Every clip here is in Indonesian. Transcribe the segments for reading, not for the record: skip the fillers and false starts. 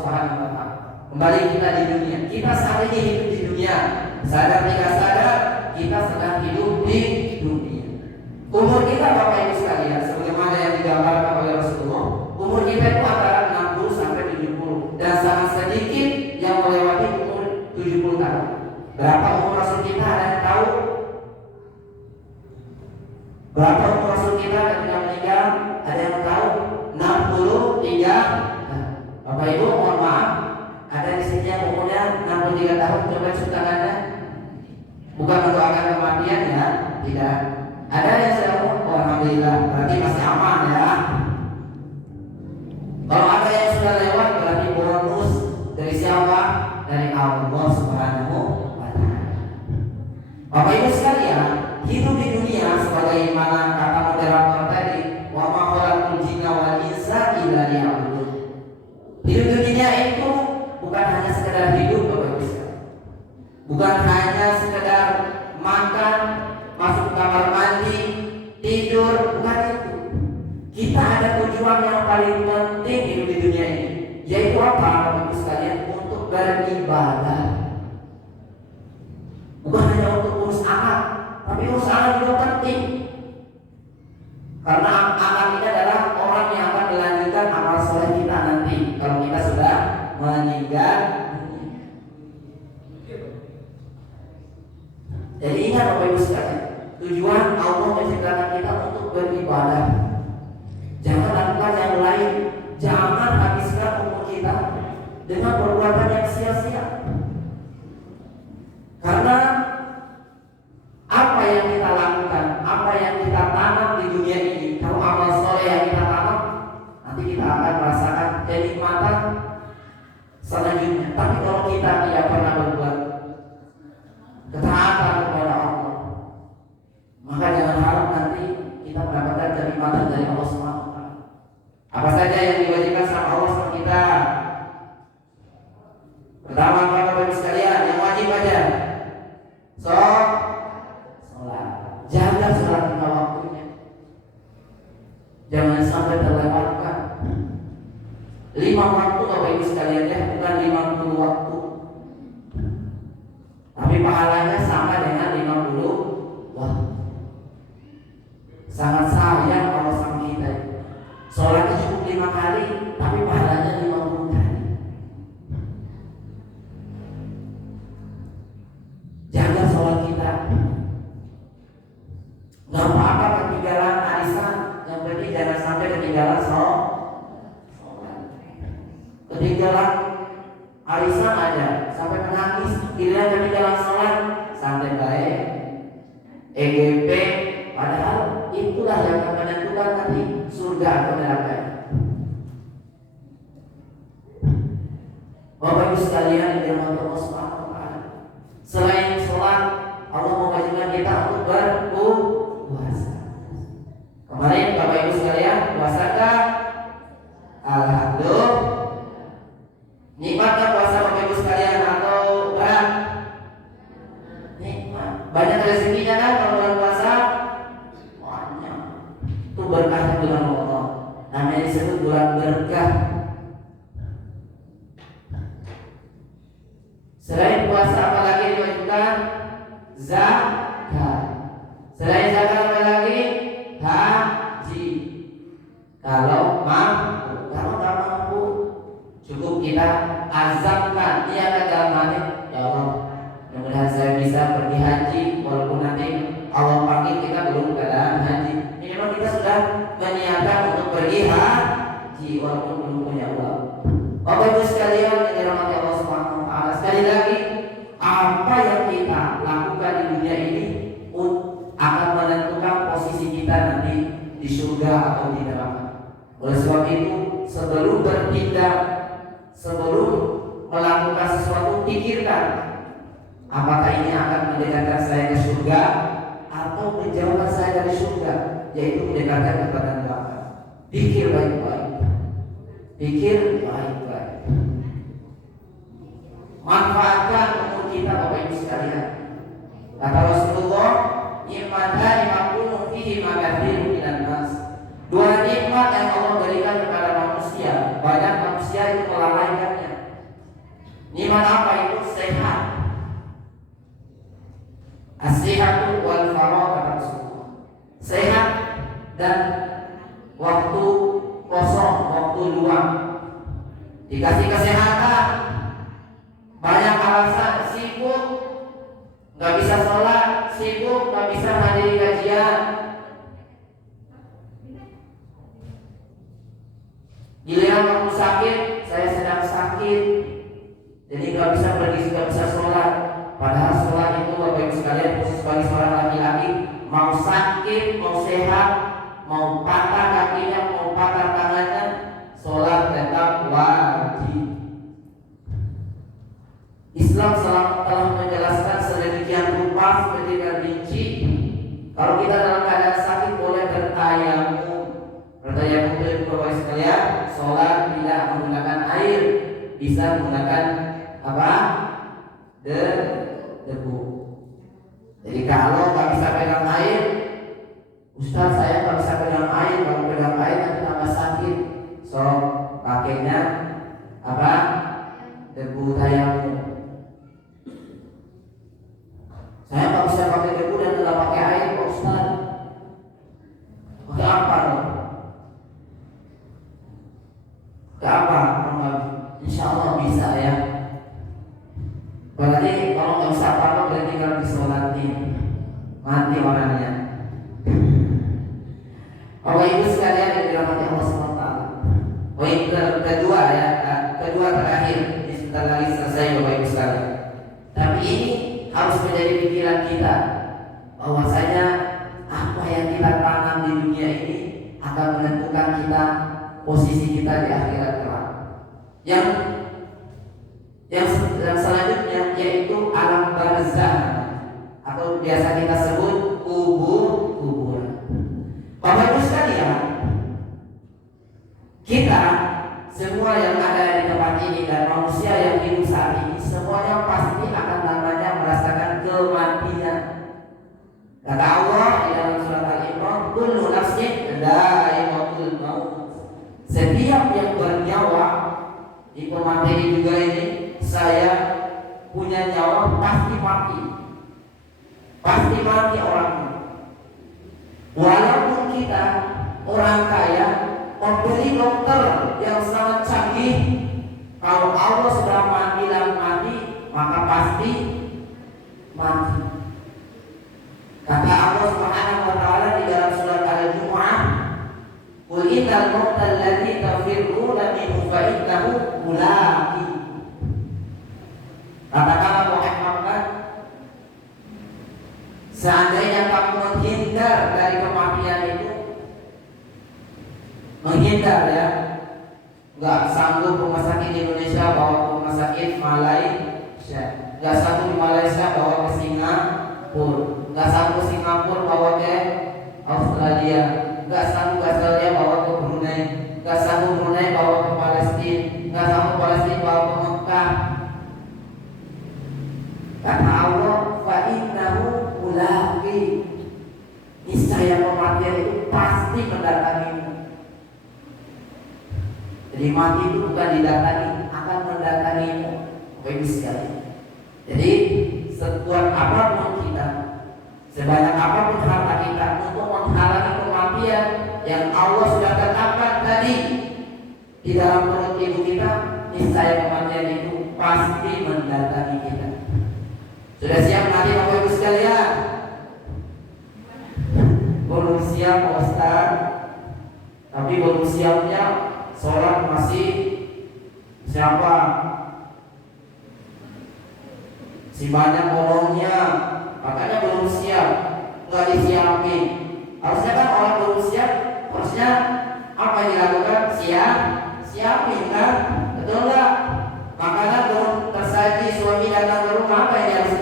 Subhanahu wa taala. Kembali kita di dunia. Kita saat ini hidup di dunia. Sadar tidak sadar, kita sedang hidup di dunia. Umur kita Bapak Ibu sekalian, sebagaimana yang digambarkan oleh Rasulullah, umur kita itu antara 60 sampai 70 dan sangat sedikit yang melewati umur 70 tahun. Berapa umur Rasul kita, ada yang tahu? Berapa umur Rasul kita ketika meninggal? Ada yang tahu? 63. Bapak Ibu mohon maaf, ada di sini yang umurnya 63 tahun, coba cek tangannya. Bukan mendoakan kematian ya, tidak. Ada yang sudah umur, oh, alhamdulillah, berarti masih aman ya. Kalau ada yang sudah lewat, berarti bonus dari siapa? Dari Allah Subhanahu wa taala. Bapak Ibu sekalian, hidup di dunia sebagaimana kata moderator tadi, wa ma khalaqul jinna wal insa illa liya'budun. Hidup di dunia itu bukan hanya sekedar hidup, Bapak Ibu sekalian. Bukan hanya sekedar makan, masuk kamar mandi, tidur, bukan itu. Kita ada tujuan yang paling penting hidup di dunia ini, yaitu apa, Bapak Ibu sekalian? Untuk beribadah. Bukan hanya untuk urus anak, tapi urus anak juga penting. Karena anak ini adalah orang yang akan melanjutkan amal soleh kita nanti kalau kita sudah meninggal. Jadi ingat Bapak Ibu sekalian, tujuan Allah menciptakan kita untuk beribadah. Jangan lakukan yang lain. Jangan habiskan umur kita dengan perbuatan yang sia-sia. Karena apa yang kita lakukan, apa yang kita tanam di dunia ini, kalau amal soleh yang kita tanam, nanti kita akan merasakan kenikmatan selanjutnya. Tapi kalau kita tidak pernah berbuat ketaatan kepada Allah, maka jangan harap nanti kita mendapatkan kenikmatan dari Allah SWT. Apa saja yang diwajibkan sama Allah sama kita? Pertama, Bapak Ibu sekalian, yang wajib aja sholat. Jaga sholat lima waktunya. Jangan sampai terlewatkan. 5 waktu Bapak Ibu sekalian ya, bukan 50 waktu. Tapi pahalanya sama dengan 50 waktu. Sangat sayang Allah sama kita. Sholatnya cukup 5 kali, tapi pahalanya 50 kali. Jaga sholat kita. Gak apa-apa ketinggalan arisan, yang penting jangan sampai ketinggalan sholat. Ketinggalan arisan aja sampai menangis, giliran ketinggalan sholat santai baik. EGP, padahal itulah yang akan menentukan nanti surga atau neraka. Bapak Ibu sekalian yang dirahmati Allah Subhanahu wa taala, selain sholat, Allah mewajibkan kita untuk berpuasa. Kemarin Bapak Ibu sekalian, puasakah? Alhamdulillah. Nikmatkah puasa Bapak Ibu sekalian atau berat? Nikmat. Banyak rezekinya kan kalau bulan puasa? Banyak. Itu berkah bulan Allah. Namanya disebut bulan berkah. Selain puasa apa lagi diwajibkan? Zakat. Selain zakat apa lagi? Haji. Kalau mampu, kalau tak mampu, cukup kita azamkan, niatkan dalam hati, ya Allah, mudah-mudahan saya bisa pergi haji, walaupun nanti Allah panggil kita belum keadaan haji. Minimal kita sudah meniatkan untuk pergi haji, walaupun belum punya uang. Bapak Ibu sekalian yang dirahmati Allah Subhanahu wa taala, sekali lagi, apa yang kita lakukan di dunia ini akan menentukan posisi kita nanti di surga atau di neraka. Oleh sebab itu, sebelum bertindak, sebelum melakukan sesuatu, pikirkan apakah ini akan mendekatkan saya ke surga atau menjauhkan saya dari surga, yaitu mendekatkan kepada neraka. Pikir baik-baik. Pikir baik-baik. Manfaatkan umur kita Bapak Ibu sekalian. Kata Rasulullah, nikmatani makunu fihi makathirun minan nas. 2 nikmat yang Allah berikan kepada manusia, banyak manusia itu melalaikannya. Nikmat apa itu? Sehat. As-sihhatu wal faragh kata Rasulullah. Sehat dan waktu kosong, waktu luang. Dikasih kesehatan, banyak alasan, sibuk, nggak bisa sholat, sibuk, nggak bisa hadiri kajian. Giliran waktu sakit, saya sedang sakit, jadi nggak bisa pergi, nggak bisa sholat. Padahal sholat itu Bapak Ibu sekalian, khusus bagi seorang laki-laki, mau sakit, mau sehat, mau patah kakinya, mau patah tangannya, sholat tetap wajib. Islam telah menjelaskan sedemikian rupa, sedemikian rinci. Kalau kita dalam keadaan sakit boleh bertayamum. Bertayamum itu Bapak sekalian, sholat tidak menggunakan air, bisa menggunakan apa? Debu. Jadi kalau nggak bisa pegang air, Ustaz saya nggak bisa pegang air, kalau pegang air nanti tambah sakit. So pakainya apa? Debu tayamum. Saya nggak bisa pakai debu dan nggak pakai air, Pak Ustaz. Pakai apa dong? Pakai apa? Insya Allah bisa ya. Berarti kalau nggak bisa apa-apa berarti kalau disolatin mati orangnya. Bapak Ibu sekalian yang dirahmati Allah SWT. Poin kedua ya, kedua terakhir. Ini sebentar lagi selesai Bapak Ibu sekalian. Tapi ini harus menjadi pikiran kita, bahwasanya apa yang kita tanam di dunia ini akan menentukan kita, posisi kita di akhirat kelak. Yang selanjutnya yaitu alam barzah atau biasa kita sebut kuburan. Bapak Ibu sekalian, kita semua yang ada di tempat ini dan manusia yang hidup saat ini semuanya pasti akan namanya merasakan kematian. Kata Allah di dalam surat Al-Imran, kullu nafsin dha'iqatul maut. Setiap yang bernyawa di pemateri juga ini, saya punya nyawa pasti mati. Pasti mati orangnya. Walaupun kita orang kaya, membeli dokter yang sangat canggih, kalau Allah sudah bilang mati, maka pasti mati. Kata Allah Subhanahu wa taala di dalam surat Al-Jumu'ah, "Qul innal mauta alladzi tafirruna minhu fa innahu mulaqi." Katakanlah wahai Muhammad, seandainya kamu menghindar dari kematian itu, menghindar ya, nggak sanggup rumah sakit di Indonesia bawa ke rumah sakit Malaysia, nggak sanggup di Malaysia bawa ke Singapura, nggak sanggup Singapura bawa ke Australia, nggak sanggup Australia bawa ke Brunei, nggak sanggup Brunei bawa ke Palestina, nggak sanggup Palestina bawa ke Mekah. Kata Allah, fa innahu mulaqi. Niscaya kematian itu pasti mendatangimu. Jadi mati itu bukan didatangi, akan mendatangimu. Baik sekali. Jadi sekuat apapun kita, sebanyak apapun harta kita untuk menghalangi kematian yang Allah sudah tetapkan tadi di dalam perut ibu kita, niscaya kematian itu pasti mendatangi kita. Sudah siap mati Bapak Ibu sekalian? Belum siap Pak Ustaz, tapi belum siapnya sholat masih siapa? Si banyak bolongnya, makanya belum siap, nggak disiapin. Harusnya kan orang belum siap, harusnya apa yang dilakukan? Siapin kan? Betul nggak? Makanan belum tersaji, suami datang ke rumah, apa yang harus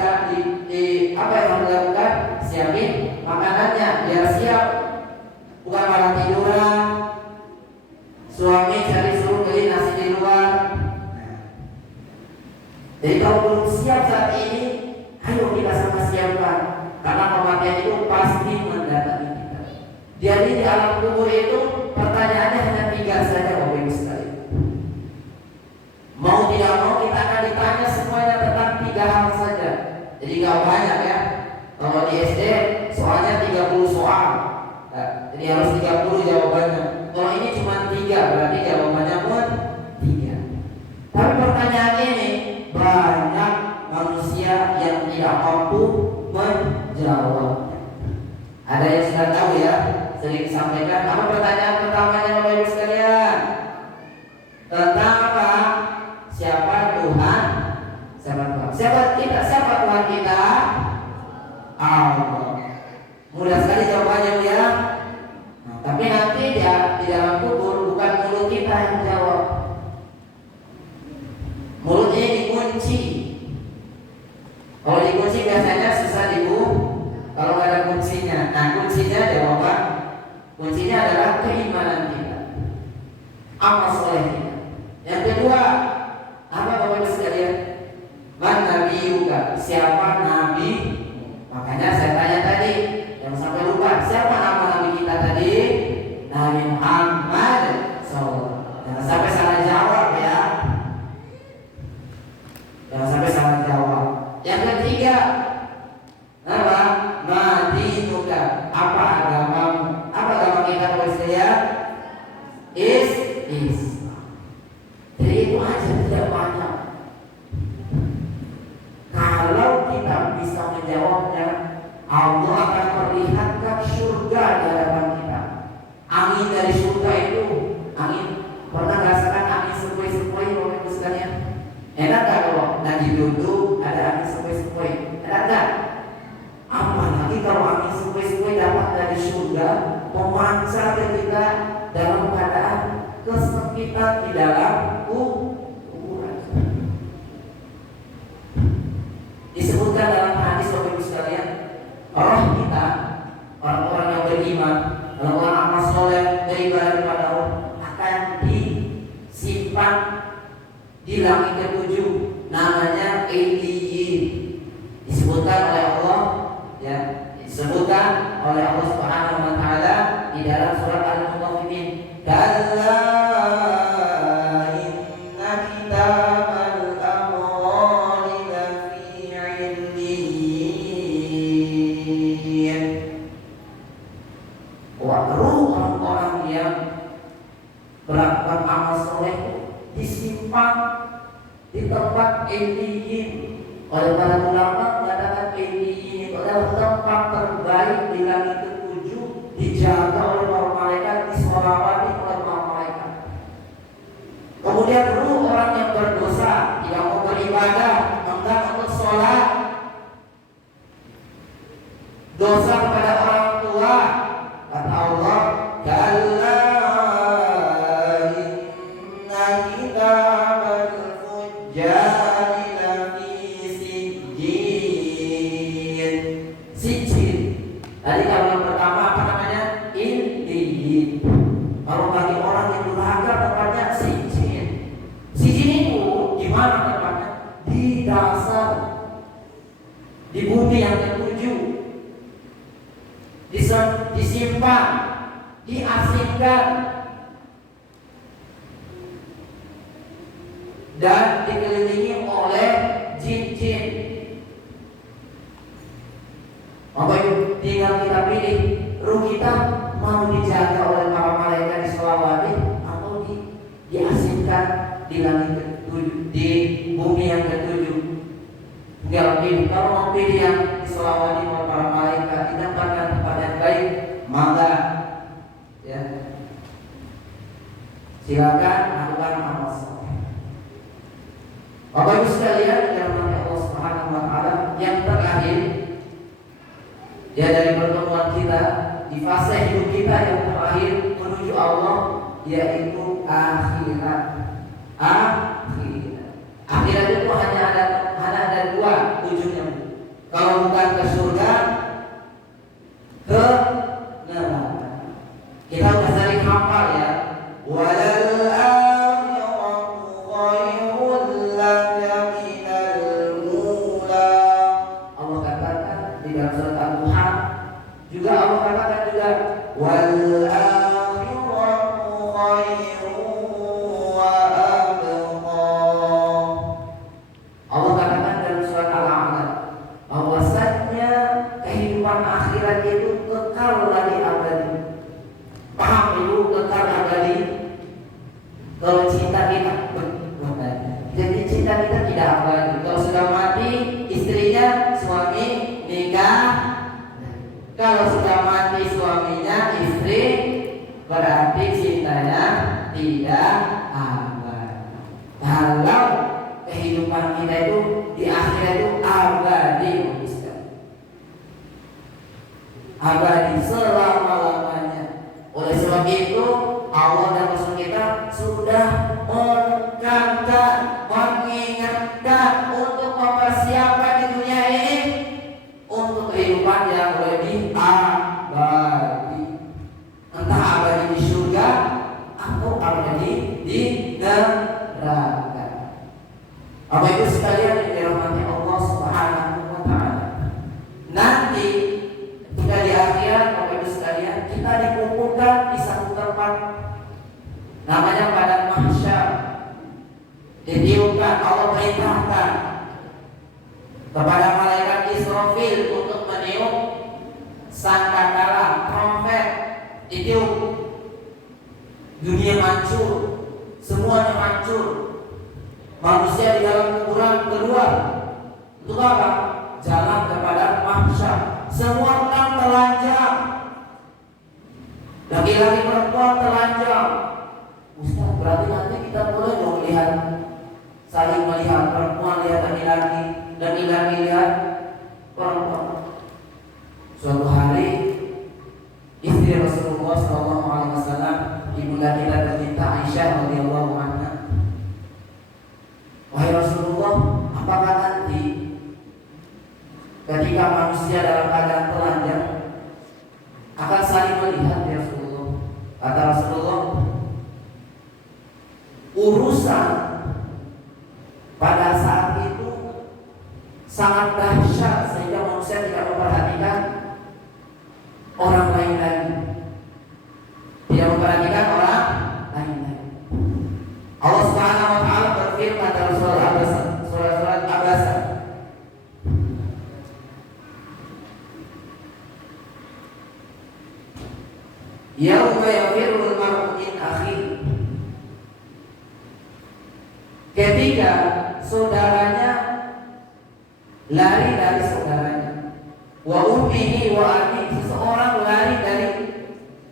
apa yang harus dilakukan? Siapin makanannya biar siap, bukan malah tiduran. Suami cari suruh beli nasi di luar. Jadi kalau belum siap saat ini, ayo kita sama siapkan, karena kematian itu pasti mendatangi kita. Jadi di alam kubur itu pertanyaannya hanya 3 saja Bapak Ibu sekalian. Mau tidak mau kita akan ditanya tidak banyak ya. Kalau di SD soalnya 30 soal, jadi harus 30 jawabannya. Kalau ini cuma 3, berarti jawabannya pun 3. Tapi pertanyaan ini banyak manusia yang tidak mampu menjawab. Ada yang sudah tahu ya, sering sampaikan. Apa pertanyaan pertamanya Bapak Ibu sekalian? Tentang apa? Siapa Tuhan? Siapa Tuhan? Siapa Tuhan kita? Allah. Mudah sekali jawabannya ya. Nah, tapi nanti dia di dalam kubur bukan mulut kita yang jawab. Mulutnya dikunci. Kalau dikunci biasanya susah dibuka. Kalau nggak ada kuncinya, nah kuncinya jawaban. Kuncinya adalah keimanan kita, amal soleh kita. Yang kedua, apa Bapak Ibu sekalian? Man nabiyuka, siapa nabi? Makanya saya tanya tadi, yang sampai lupa, siapa nama nabi kita tadi? Nabi Muhammad SAW. Jangan sampai salah jawab ya. Jangan sampai salah jawab. Yang ketiga, apa? Madinuka, apa agamamu? Apa agama kita Bapak sekalian? Islam. Jadi itu aja, tidak banyak. Kalau kita bisa menjawabnya, Allah akan perlihatkan surga di hadapan kita. Angin dari surga itu, angin, pernah rasakan angin sepoi-sepoi Bapak Ibu sekalian? Enak gak kalau lagi duduk ada angin sepoi-sepoi? Enak gak? Apalagi kalau angin sepoi-sepoi dapat dari surga, memancar ke kita dalam keadaan kesempitan di dalam kuburan. Disebutkan dalam hadis Bapak Ibu sekalian, orang kita, orang-orang yang beriman, orang-orang amal soleh, beribadah kepada Allah akan disimpan di langit ketujuh, namanya Illiyin. Disebutkan oleh Allah, ya, disebutkan oleh Allah Subhanahu wa taala di dalam surat Al-Mutaffifin. Kalla inna kitabal amrari lafi illiyin. Orang-orang yang melakukan amal soleh disimpan di tempat Illiyin. Oleh para ulama mengatakan Illiyin itu adalah tempat terbaik di langit ketujuh, dijaga oleh para malaikat, disolawati oleh para malaikat. Kemudian ruh orang yang berdosa, tidak mau beribadah, enggan untuk sholat, dosa kepada orang tua, kata Allah, kalla inna kitabal fujjari lafi sijjin. Sijjin. Tadi kalau yang pertama apa namanya? Illiyin. Kalau bagi orang yang durhaka tempatnya sijjin. Sijjin itu di mana tempatnya? Di dasar, di bumi yang ketujuh, disimpan, diasingkan, dan dikelilingi oleh jin-jin. Maka itu tinggal kita pilih, ruh kita mau dijaga oleh para malaikat disolawati atau diasingkan di langit ketujuh, di bumi yang ketujuh. Tinggal pilih. Kalau mau pilih yang disolawati oleh para malaikat, didapatkan tempat yang baik, maka ya silakan lakukan amal soleh. Bapak Ibu sekalian yang dirahmati Allah Subhanahu wa taala, yang terakhir ya dari pertemuan kita di fase hidup kita yang terakhir menuju Allah, yaitu akhirat. Akhirat itu hanya ada dua ujungnya. Kalau bukan ke surga, ke neraka. Kita udah sering hafal ya. Walal akhiratu khairul laka minal ula. Allah katakan di dalam surat Al-Duha, juga Allah katakan juga wal akhiratu khairun mengingatkan untuk mempersiapkan di dunia ini untuk kehidupan yang lebih abadi. Entah abadi di surga atau abadi di neraka. Apa itu sekalian yang dirahmati Allah Subhanahu wa taala. Nanti ketika di akhirat, Bapak Ibu sekalian, kita dikumpulkan di satu tempat namanya padang mahsyar. Ditiupkan, Allah perintahkan kepada malaikat Israfil untuk meniup sangkakala, trompet, ditiup. Dunia hancur, semuanya hancur. Manusia di dalam kuburan keluar. Untuk apa? Jalan kepada mahsyar. Semua orang telanjang. Laki-laki perempuan telanjang. Ustaz, berarti nanti kita boleh dong lihat, saling melihat, perempuan lihat laki-laki dan laki-laki lihat perempuan. Suatu hari istri Rasulullah SAW, ibunda kita tercinta Aisyah radhiyallahu anha, wahai Rasulullah, apakah nanti ketika manusia dalam keadaan telanjang akan saling melihat ya Rasulullah? Kata Rasulullah, urusan pada saat itu sangat dahsyat sehingga manusia tidak memperhatikan orang lain lagi, tidak memperhatikan orang lain lagi. Allah Subhanahu wa taala berfirman dalam surat Abasa, yauma yafirrul mar'u min akhihi, ketika saudaranya lari dari saudaranya, wa ummihi wa abi, seseorang lari dari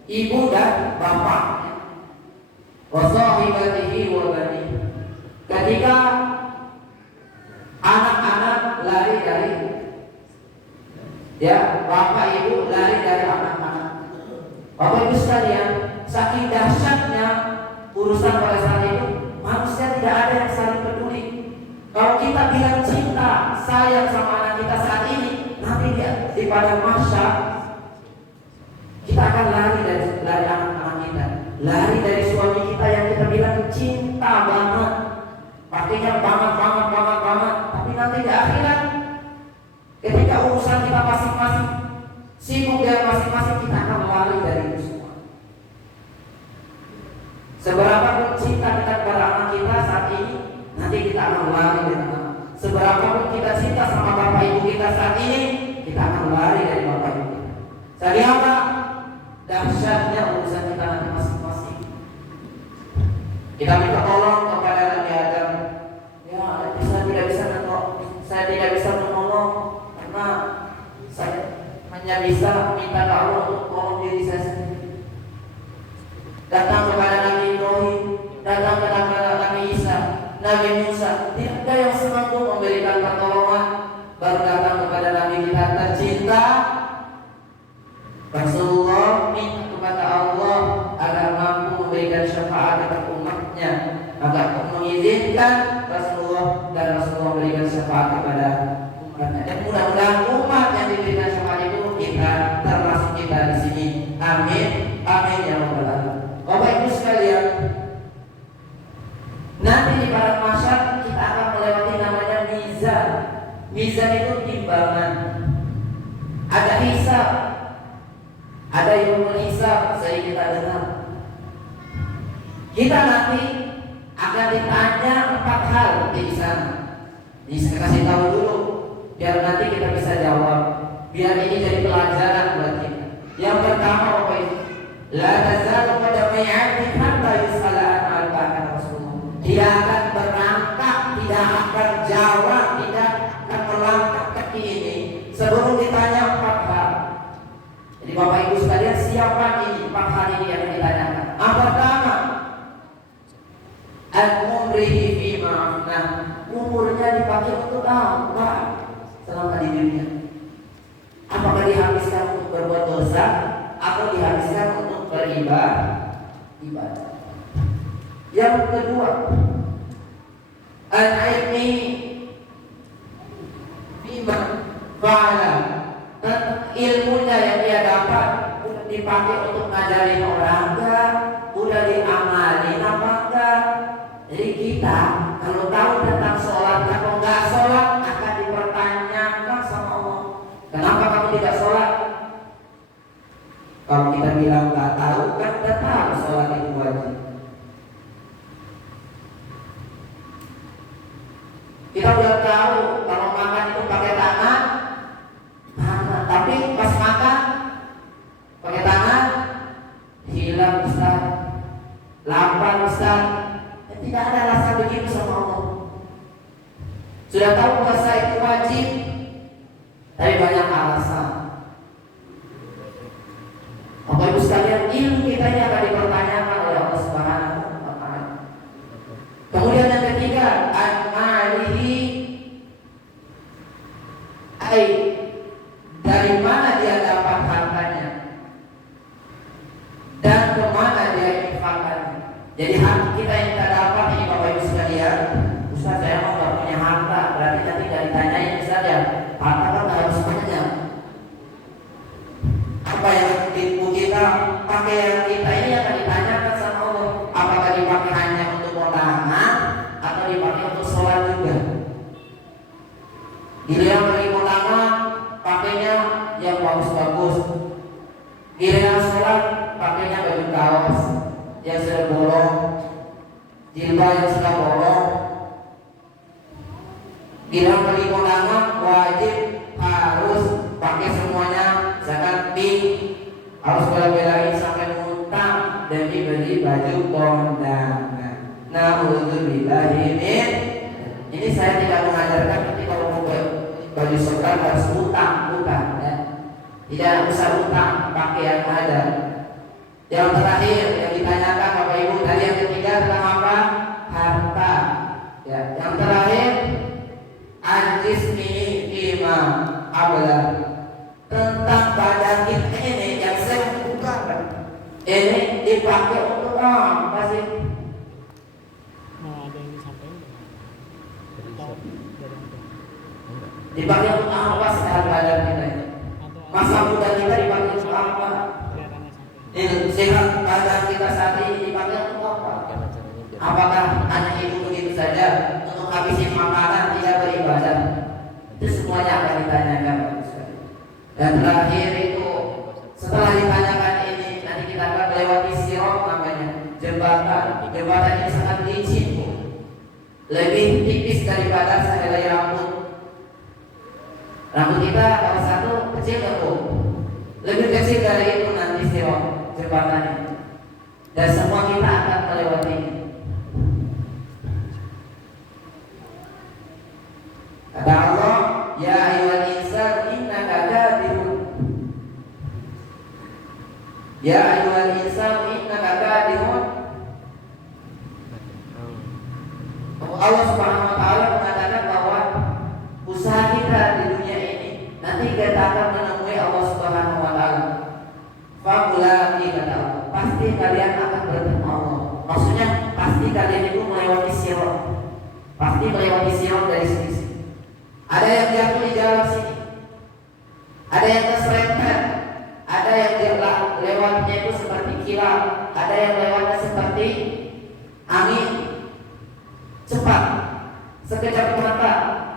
ibu dan bapaknya, wa sahibatihi wa bani, ketika anak-anak lari dari bapak ibu lari dari anak-anak. Bapak Ibu sekalian, saking dahsyatnya urusan pada saat itu, manusia tidak ada yang saling peduli. Kalau kita bilang cinta, sayang sama anak kita saat ini, nanti dia di padang mahsyar kita akan lari dari anak-anak kita, lari dari suami kita yang kita bilang cinta banget, pakainya banget, tapi nanti di akhirat ketika urusan kita masing-masing, sibuk dengan masing-masing, kita akan lari dari itu semua. Seberapa pun cinta kita kepada anak kita saat ini, nanti kita akan lari dari anak. Seberapa pun kita cinta sama bapak ibu kita saat ini, kita akan lari dari bapak ibu kita. Jadi apa? Dahsyatnya urusan kita nanti masing-masing. Kita minta tolong kepada Nabi Adam. Ya, saya tidak bisa menolong karena saya hanya bisa minta ke Allah untuk tolong diri saya sendiri. Datang kepada Nabi Ibrahim, datang kepada Nabi Isa, Nabi Musa, tidak ada yang semampu memberikan pertolongan. Baru datang kepada Nabi kita tercinta Rasulullah, minta kepada Allah agar mampu memberikan syafaat kepada umatnya, agar mengizinkan Rasulullah dan Rasulullah memberikan syafaat kepada umatnya. Dan mudah-mudahan umat yang diberikan syafaat itu kita, termasuk kita di sini. Amin, amin ya rabbal alamin. Bapak Ibu sekalian, nanti di padang mahsyar kita akan melewati namanya mizan. Mizan itu timbangan. Ada hisab, ada yaumul hisab, saya kita dengar. Kita nanti akan ditanya 4 hal di sana. Ini saya kasih tahu dulu, biar nanti kita bisa jawab, biar ini jadi pelajaran buat kita. Yang pertama, Bapak Ibu, la tazalu qadama 'abdin hatta yus'ala an arba'in Rasulullah. Tidak akan berangkat, tidak akan jawab, tidak akan melangkah kaki ini sebelum ditanya 4 hal. Jadi Bapak Ibu sekalian, siapa ini 4 hal ini yang ditanyakan? Yang pertama, al-umrihi fi ma'afna, umurnya dipakai untuk apa selama di dunia? Apakah dihabiskan untuk berbuat dosa atau dihabiskan untuk beribadah? Yang kedua, al-ilmi bima fa'ala, ilmunya yang dia dapat udah dipakai untuk ngajarin orang enggak, udah diamalin apa enggak. Jadi kita kalau tahu tentang sholat, kalau enggak sholat akan dipertanyakan sama Allah, kenapa kamu tidak sholat? Kalau kita bilang enggak tahu, kan udah tahu sholat itu wajib. Kita udah tahu kalau makan itu pakai tangan, tapi pas makan pakai tangan hilang Ustaz, lapar Ustaz. Tidak ada alasan begitu sama Allah. Sudah tahu puasa itu wajib, tapi banyak alasan. Bapak Ibu sekalian, ilmu kita ini akan dipertanyakan oleh Allah Subhanahu wa Ta'ala. Kemudian yang ketiga, an-malihi, dari mana dia dapat hartanya dan kemana dia infakkannya. Jadi hak kita yang kita dapat ini Bapak Ibu sekalian, Ustaz saya mau gak punya harta, berarti nanti gak ditanyain Ustaz ya, harta kan harus banyak. Apa yang ilmu kita, pakaian kita ini akan ditanyakan sama Allah, apakah dipakai hanya untuk kondangan atau dipakai untuk sholat juga. Giliran bagi kondangan pakainya yang bagus-bagus, giliran sholat pakainya baju kaos yang sudah bolong, jilbab yang sudah bolong. Giliran bagi kondangan wajib harus pakai semuanya, jangan pink, harus bela-belain sampai muntah dan dibeli baju kondangan. Na'udzubillahi min. Ini saya tidak mengajarkan nanti kalau mau baju seragam harus utang, bukan ya. Tidak usah utang, pakai yang ada. Yang terakhir yang ditanyakan Bapak Ibu tadi, yang ketiga tentang apa? Harta. Ya, yang terakhir al-jismi ima abla, tentang badan kita ini yang saya bukan. Ini dipakai untuk apa sih? Dipakai untuk apa sehat badan kita ini? Masa muda kita dipakai untuk apa? Sehat badan kita saat ini dipakai untuk apa? Apakah hanya itu begitu saja untuk habisin makanan, tidak beribadah? Itu semuanya akan ditanyakan. Dan terakhir itu setelah ditanyakan ini, nanti kita akan melewati sirat, namanya jembatan. Jembatan ini sangat licin, lebih tipis daripada sehelai rambut. Rambut kita kalau satu kecil tuh, lebih kecil dari itu nanti sirat jembatan ini. Dan semua kita akan melewati ini. Kata Allah, ya ayyuhal insan innaka kadhibun. Ya ayyuhal insan innaka kadhibun. Allah Subhanahu wa Ta'ala mengatakan bahwa usaha kita di dunia ini nanti kita akan menemui Allah Subhanahu wa Ta'ala. Faqulati, kata Allah, pasti kalian akan bertemu Allah. Maksudnya pasti kalian itu melewati sirat. Pasti melewati sirat dari sini. Ada yang jatuh di jalan sini, ada yang terserempet, ada yang lewatnya itu seperti kilat, ada yang lewatnya seperti angin cepat, sekejap mata,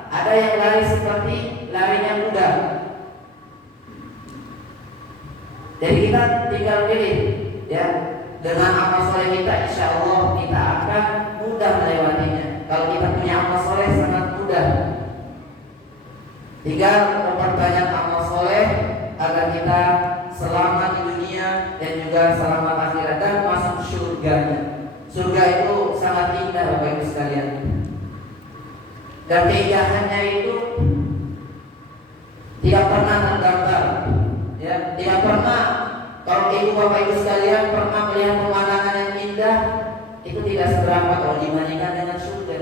ada yang lari seperti larinya kuda. Jadi kita tinggal pilih, ya, dengan amal soleh kita, insya Allah kita akan mudah melewatinya. Kalau kita punya amal soleh sangat mudah. Tinggal memperbanyak amal soleh agar kita selamat di dunia dan juga selamat akhirat dan masuk surga. Surga itu sangat indah Bapak Ibu sekalian. Dan keindahannya itu tidak pernah tergambar, ya, tidak pernah. Kalau Ibu Bapak Ibu sekalian pernah melihat pemandangan yang indah, itu tidak seberapa kalau dibandingkan dengan surga.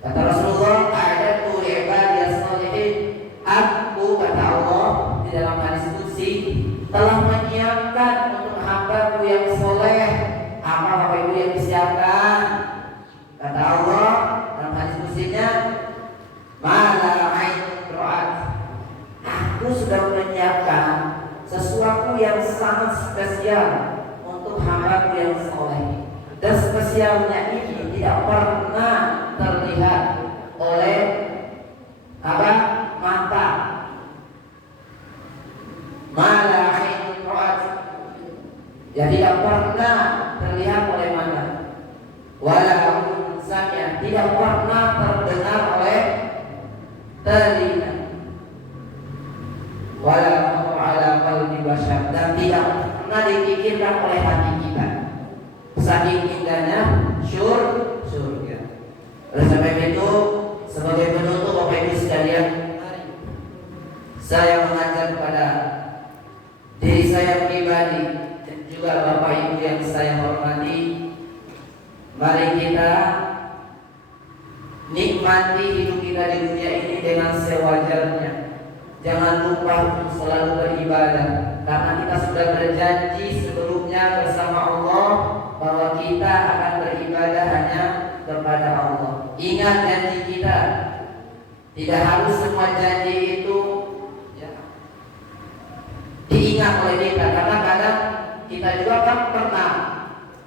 Kata Rasulullah, a'dadtu li'ibadiyas shalihin, aku, kata Allah di dalam hadis qudsi, telah menyiapkan untuk hamba-Ku yang soleh. Apa Bapak Ibu yang disiapkan? Kata Allah, spesial untuk hamba yang soleh. Dan spesialnya ini tidak pernah terlihat oleh apa? Mata. Mala ainun ra'at. Jadi tidak pernah terlihat oleh mata. Wala sami'a, tidak pernah terdengar oleh telinga. Wala ala qalbi bashar, dan tidak pernah dipikirkan oleh hati kita. Saking indahnya surga. Oleh sebab itu, sebagai penutup Bapak Ibu sekalian, saya mengajar kepada diri saya pribadi dan juga Bapak Ibu yang saya hormati, mari kita nikmati hidup kita di dunia ini dengan sewajarnya. Jangan lupa untuk selalu beribadah, karena kita sudah berjanji sebelumnya bersama Allah bahwa kita akan beribadah hanya kepada Allah. Ingat janji kita. Tidak harus semua janji itu diingat oleh kita, karena kadang kita juga kan pernah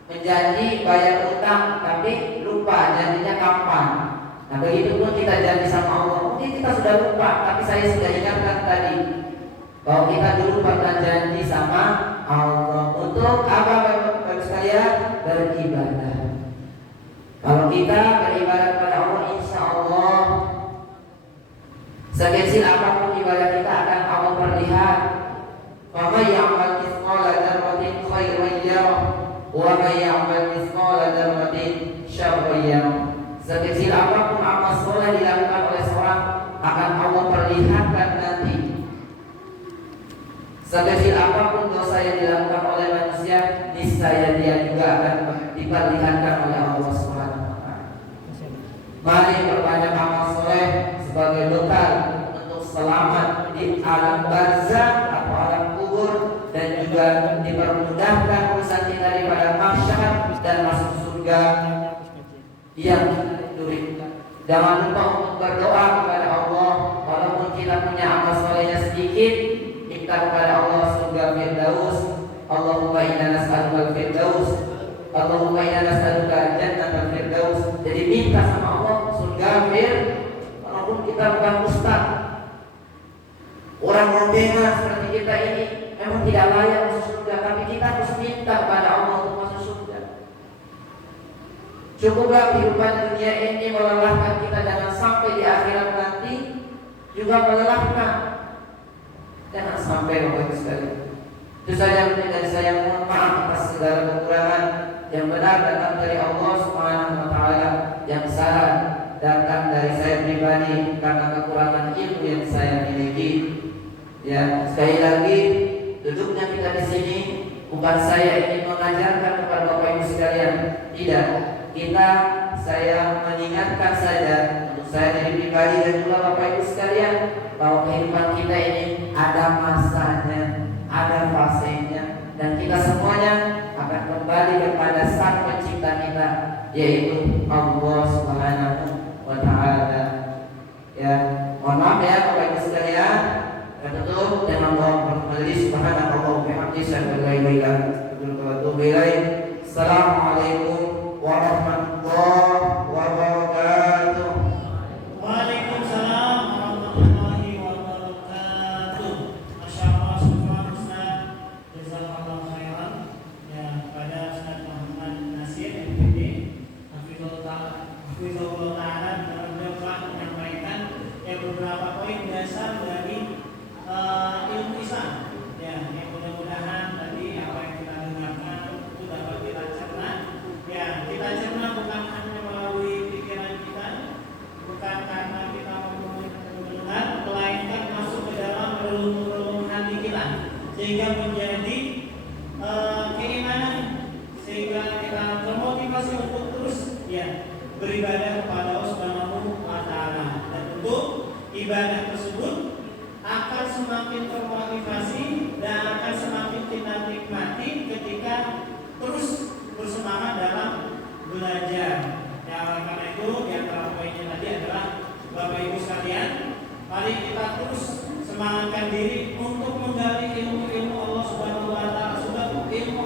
menjanji bayar utang tapi lupa janjinya kapan. Nah begitu pun kita janji sama Allah, mungkin kita sudah lupa, tapi saya sudah ingatkan tadi bahwa kita dulu pernah janji sama Allah untuk apa Bapak sekalian? Beribadah. Kalau kita beribadah kepada Allah, insya Allah sekecil apapun ibadah kita akan Allah perlihat. Wa may ya'mal mithqala dzarratin khairan yarah wa may ya'mal mithqala dzarratin syarran yarah. Sekecil apapun amal soleh dilakukan oleh seorang akan Allah perlihatkan nanti. Sekecil apapun dosa yang dilakukan oleh manusia, niscaya dia juga akan diperlihatkan oleh Allah Subhanahu wa taala. Mari perbanyak amal soleh sebagai bekal untuk selamat di alam barzakh atau alam kubur, dan juga dipermudahkan urusan kita daripada mahsyar dan masuk surga yang duri. Jangan lupa untuk berdoa kepada Allah, walaupun kita punya amal solehnya sedikit, minta kepada Allah surga Firdaus. Allahumma inna nas'aluka al-Firdaus, Allahumma inna nas'aluka jannatal Firdaus. Jadi minta sama Allah surga Firdaus. Walaupun kita bukan ustaz, orang rombongan seperti kita ini memang tidak layak masuk surga, tapi kita harus minta kepada Allah untuk masuk surga. Cukuplah kehidupan dunia ini melelahkan kita, jangan sampai di akhirat nanti juga melelahkan. Jangan sampai Bapak Ibu sekalian. Itu saja dari saya, mohon maaf atas segala kekurangan. Yang benar datang dari Allah Subhanahu wa taala, yang salah datang dari saya pribadi karena kekurangan ilmu yang saya miliki. Ya, sekali lagi duduknya kita di sini bukan saya ingin mengajarkan kepada Bapak Ibu sekalian, tidak. Saya mengingatkan saja untuk saya diri pribadi dan juga Bapak Ibu sekalian bahwa kehidupan kita ini ada masanya, ada fasenya, dan kita semuanya akan kembali kepada Sang Pencipta kita, yaitu Allah Subhanahu wa taala. Ya, mohon maaf ya Bapak Ibu sekalian. Dan tutup dengan doa majelis. Subhanallah wa bihamdihi, asyhadu an la ilaha illa anta, wa atubu ilaik. Assalamualaikum warahmatullahi wabarakatuh. Waalaikumsalam warahmatullahi wabarakatuh. Masya Allah, syukur Ustaz, jazakallahu khairan. Ya, pada Ustaz Muhammad Nasir MPD, Hafizahullah Ta'ala, dalam beliau telah menyampaikan beberapa poin dasar dari ilmu Islam. Ya, yang mudah-mudahan tadi apa yang kita dengarkan itu dapat kita cerna. Ya, kita cerna bukan hanya melalui pikiran kita, bukan karena kita mendengar, melainkan masuk ke dalam relung-relung hati kita, sehingga menjadi keimanan, sehingga kita termotivasi untuk terus ya beribadah kepada Allah Subhanahu wa taala. Dan tentu ibadah tersebut akan semakin termotivasi dan akan semakin kita nikmati ketika terus bersemangat dalam belajar. Ya, karena itu di antara poinnya tadi adalah Bapak Ibu sekalian, mari kita terus semangatkan diri untuk menggali ilmu-ilmu Allah Subhanahu wa taala. Sebab ilmu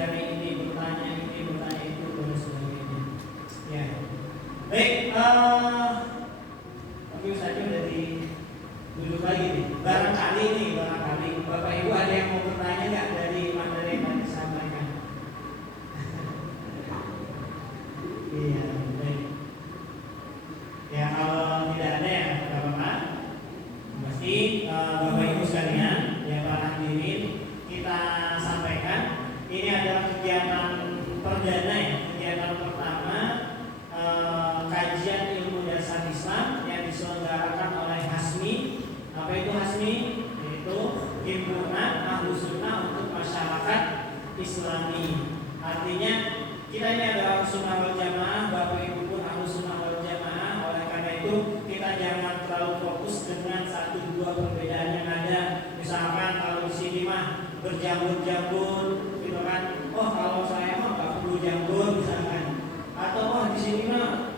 mengajari ini, bertanya itu dan sebagainya. Ya, baik. Tapi saja dari duduk lagi nih. Barangkali Bapak Ibu ada yang mau bertanya nggak dari materi yang tadi disampaikan? Iya, baik. Ya kalau tidak ada ya nggak apa-apa. Pasti Bapak Ibu sekalian, ya para hadirin, kita sampaikan ini adalah kegiatan perdana ya, kegiatan pertama kajian ilmu dasar Islam yang diselenggarakan oleh HASMI. Apa itu HASMI? Yaitu Himpunan Ahlus Sunnah untuk Masyarakat Islami. Artinya kita ini adalah Sunnah wal Jamaah, Bapak Ibu pun Ahlus Sunnah wal Jamaah. Oleh karena itu kita jangan terlalu fokus dengan satu dua perbedaan yang ada. Misalkan kalau di sini mah berjambur-jambur, gitu kan? Oh kalau saya mah nggak perlu jambur misalkan. Atau oh di sini mah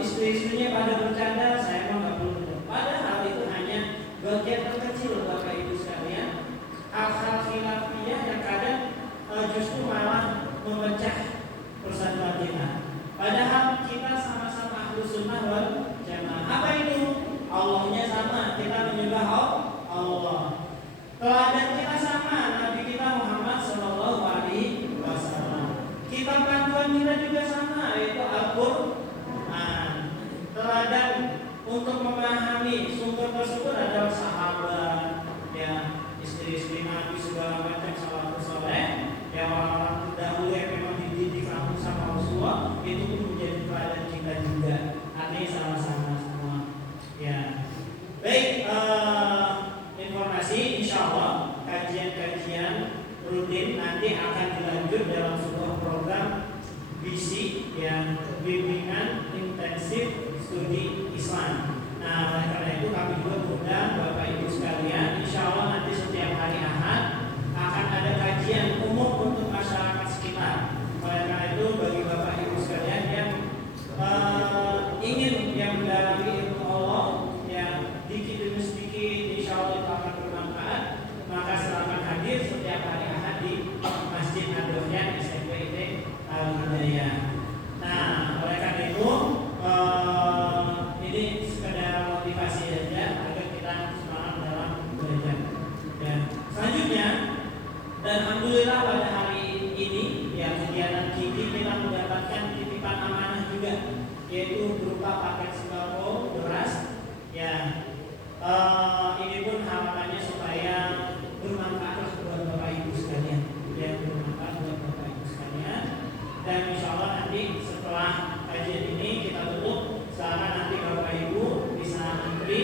istri-istrinya pada bercanda, saya mah nggak perlu. Padahal itu hanya bagian terkecil Bapak Ibu sekalian. Hal-hal khilafiyah yang kadang justru malah memecah persatuan kita. Padahal kita sama-sama Ahlus Sunnah wal Jamaah. Apa itu? Allahnya sama, kita menyembah Allah. Teladan kita sama, Nabi kita Muhammad Sallallahu Alaihi Wasallam. Kitab panduan kita juga sama, yaitu Al-Quran. Teladan untuk memahami sumber tersebut adalah sahabat, ya istri-istri Nabi segala macam salafus saleh, ya orang-orang terdahulu yang memang dididik langsung sama Rasulullah, itu pun menjadi teladan kita juga. Artinya sama-sama semua. Ya, baik. Informasi insya Allah kajian-kajian rutin nanti akan dilanjut dalam sebuah program BISI yang bimbingan intensif studi Islam. Nah, oleh karena itu kami juga mengundang Bapak Ibu sekalian. Insya Allah nanti setiap hari Ahad akan ada kajian umum untuk masyarakat sekitar. Oleh karena itu bagi Bapak Ibu sekalian yang ingin yang mendalami ilmu Allah, yang dikit demi sedikit insya Allah itu akan bermanfaat, maka silakan hadir setiap hari Ahad di Masjid Ad-Dofyan SMPIT Al-Hidayah. Nah, oleh karena itu ini sekedar motivasi saja agar kita semangat dalam belajar. Dan selanjutnya, dan alhamdulillah pada hari ini ya kegiatan kita mendapatkan titipan amanah juga, yaitu berupa paket sembako beras. Ya, ini pun harapannya supaya bermanfaat buat Bapak Ibu sekalian, ya bermanfaat buat Bapak Ibu sekalian. Dan insya Allah nanti setelah kajian ini kita tutup, sekarang nanti Bapak Ibu bisa antri